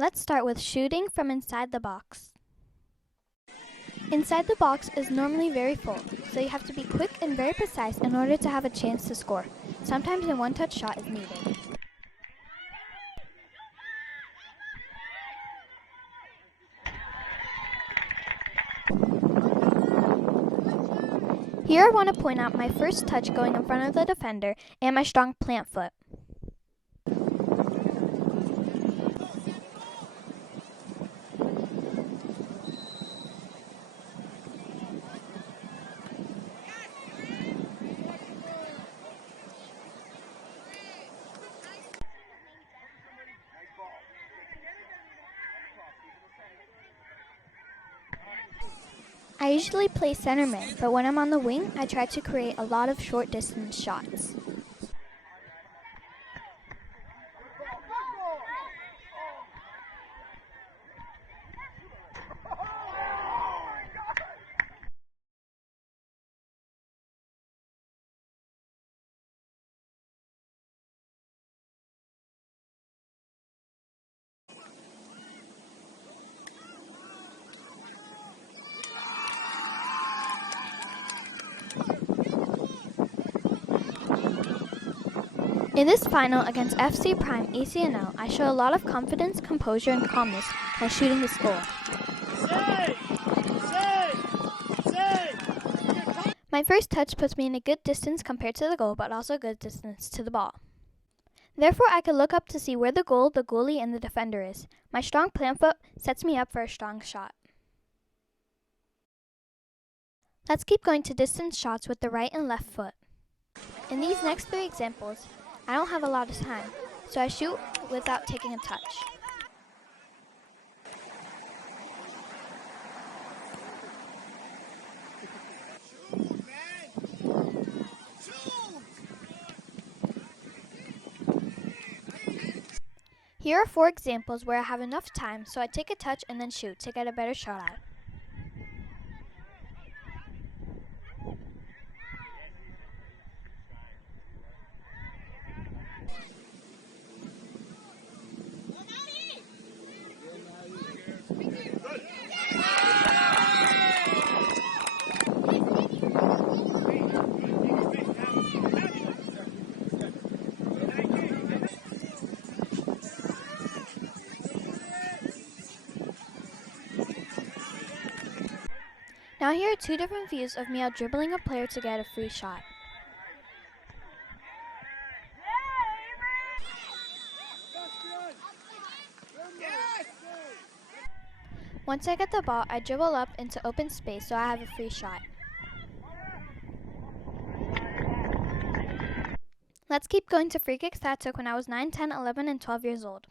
Let's start with shooting from inside the box. Inside the box is normally very full, so you have to be quick and very precise in order to have a chance to score. Sometimes a one-touch shot is needed. Here I want to point out my first touch going in front of the defender and my strong plant foot. I usually play centerman, but when I'm on the wing, I try to create a lot of short distance shots. In this final against FC Prime ACNL, I show a lot of confidence, composure, and calmness while shooting this goal. My first touch puts me in a good distance compared to the goal, but also a good distance to the ball. Therefore, I can look up to see where the goal, the goalie, and the defender is. My strong plant foot sets me up for a strong shot. Let's keep going to distance shots with the right and left foot. In these next three examples, I don't have a lot of time, so I shoot without taking a touch. Here are 4 examples where I have enough time, so I take a touch and then shoot to get a better shot out. Now here are 2 different views of me out dribbling a player to get a free shot. Once I get the ball, I dribble up into open space so I have a free shot. Let's keep going to free kicks that I took when I was 9, 10, 11, and 12 years old.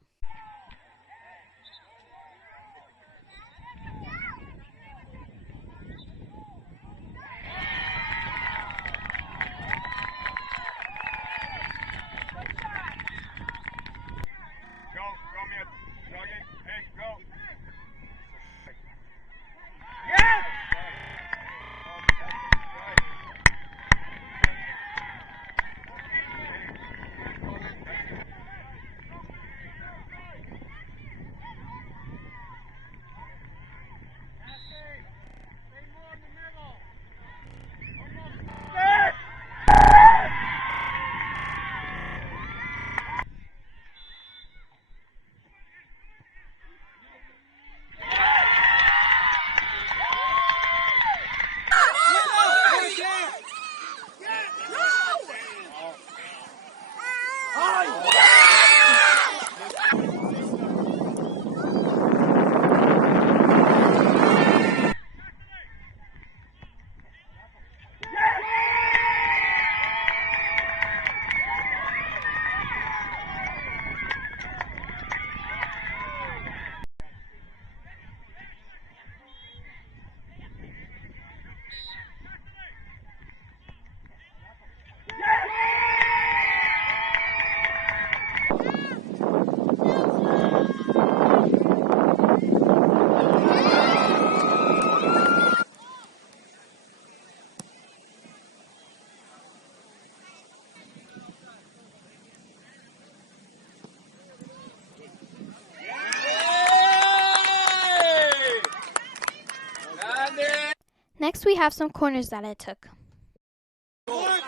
we have some corners that I took.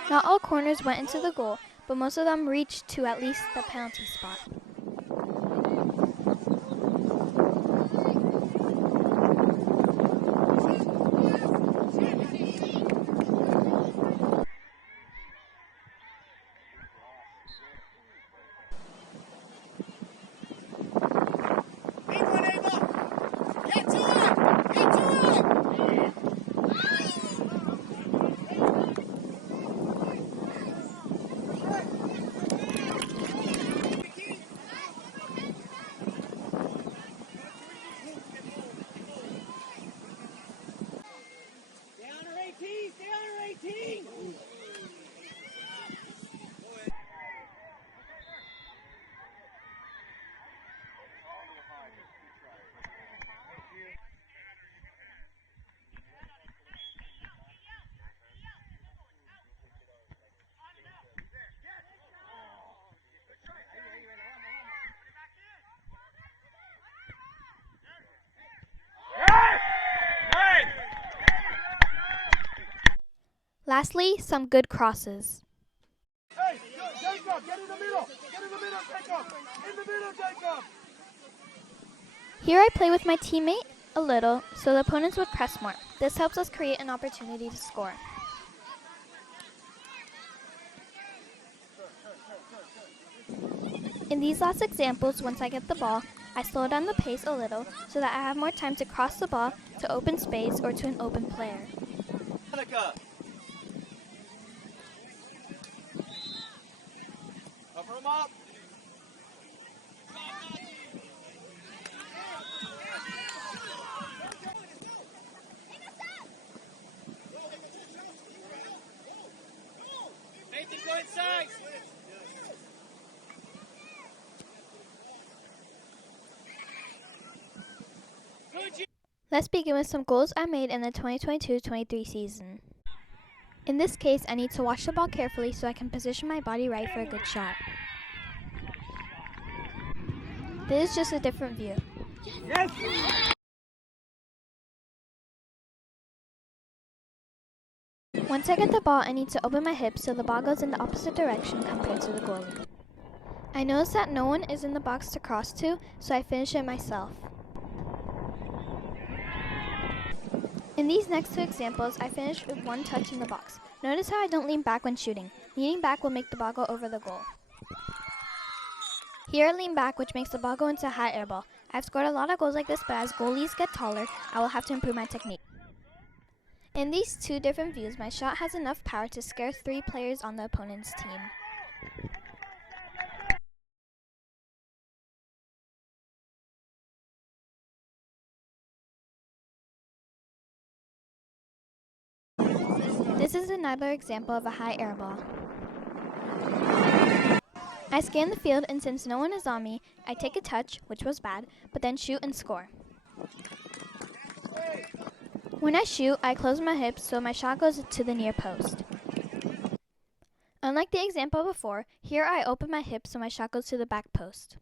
Not all corners went into the goal, but most of them reached to at least the penalty spot. Lastly, some good crosses. Hey, Jacob, get in the middle. Get in the middle, Jacob. In the middle, Jacob. Here I play with my teammate a little so the opponents would press more. This helps us create an opportunity to score. In these last examples, once I get the ball, I slow down the pace a little so that I have more time to cross the ball to open space or to an open player. Cover him up. Nathan, go inside. Let's begin with some goals I made in the 2022-23 season. In this case, I need to watch the ball carefully so I can position my body right for a good shot. This is just a different view. Yes. Once I get the ball, I need to open my hips so the ball goes in the opposite direction compared to the goalie. I notice that no one is in the box to cross to, so I finish it myself. In these next two examples, I finished with one touch in the box. Notice how I don't lean back when shooting. Leaning back will make the ball go over the goal. Here I lean back, which makes the ball go into a high air ball. I've scored a lot of goals like this, but as goalies get taller, I will have to improve my technique. In these two different views, my shot has enough power to scare 3 players on the opponent's team. This is another example of a high air ball. I scan the field, and since no one is on me, I take a touch, which was bad, but then shoot and score. When I shoot, I close my hips so my shot goes to the near post. Unlike the example before, here I open my hips so my shot goes to the back post.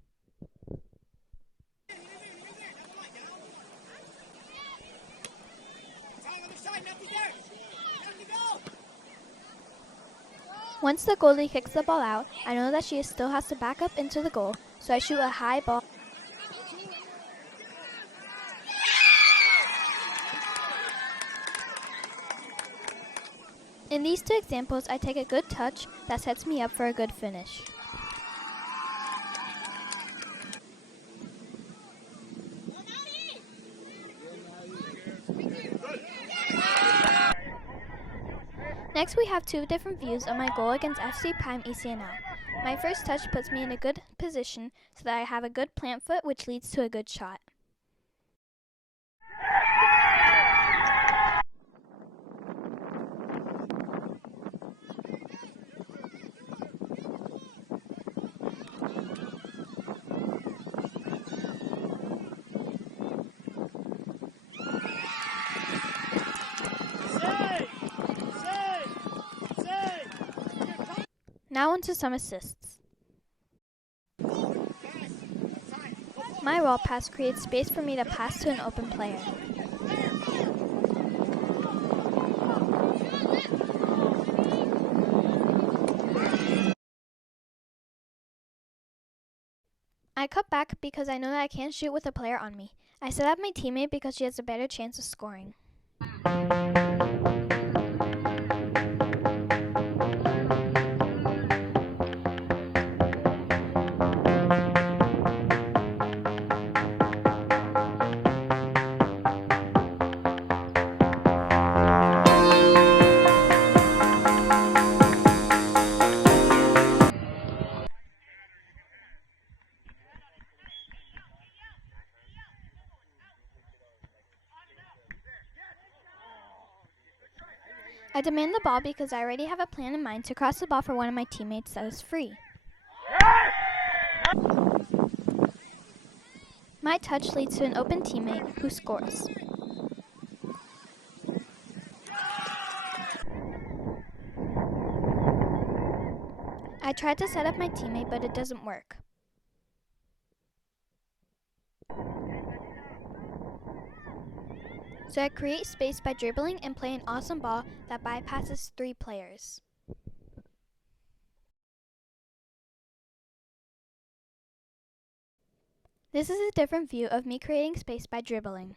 Once the goalie kicks the ball out, I know that she still has to back up into the goal, so I shoot a high ball. In these two examples, I take a good touch that sets me up for a good finish. Next, we have two different views of my goal against FC Prime ECNL. My first touch puts me in a good position so that I have a good plant foot, which leads to a good shot. Now onto some assists. My wall pass creates space for me to pass to an open player. I cut back because I know that I can't shoot with a player on me. I set up my teammate because she has a better chance of scoring. I demand the ball because I already have a plan in mind to cross the ball for one of my teammates that is free. My touch leads to an open teammate who scores. I tried to set up my teammate, but it doesn't work. So I create space by dribbling and play an awesome ball that bypasses 3 players. This is a different view of me creating space by dribbling.